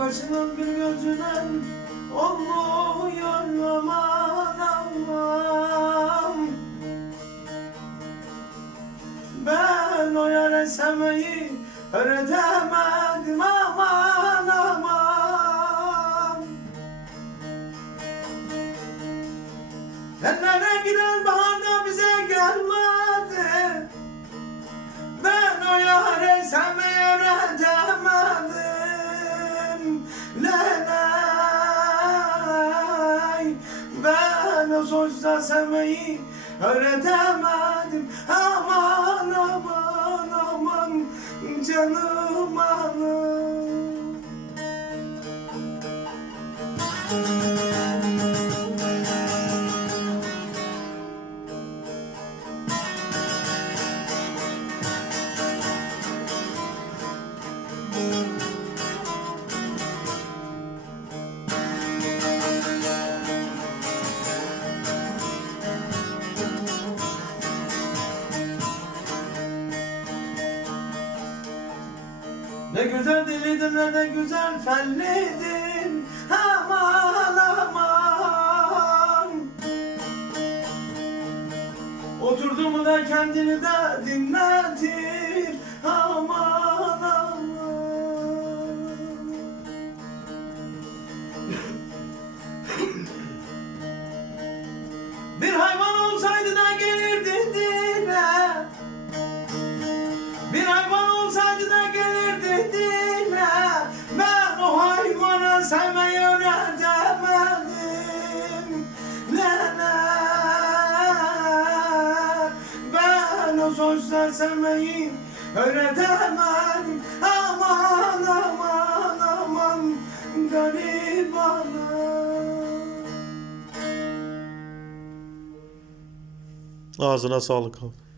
kaşının bir gözünden olmuyor aman aman Ben o yare sevmeyi öğretemedim aman aman. Ellere giren bahar da bize gelmedi. Ben o yare sevmeyi Leley Ben o sonuçta sevmeyi öğretemedim Aman aman aman canım anım Ne güzel dilidir ne de güzel fellidir Aman aman. Oturdu mu da kendini de dinletir Aman hayvana sevmeyi öğretemedim Ne ne Ben o sonuçta sevmeyi öğretemedim Aman aman aman garip Ağzına sağlık abi.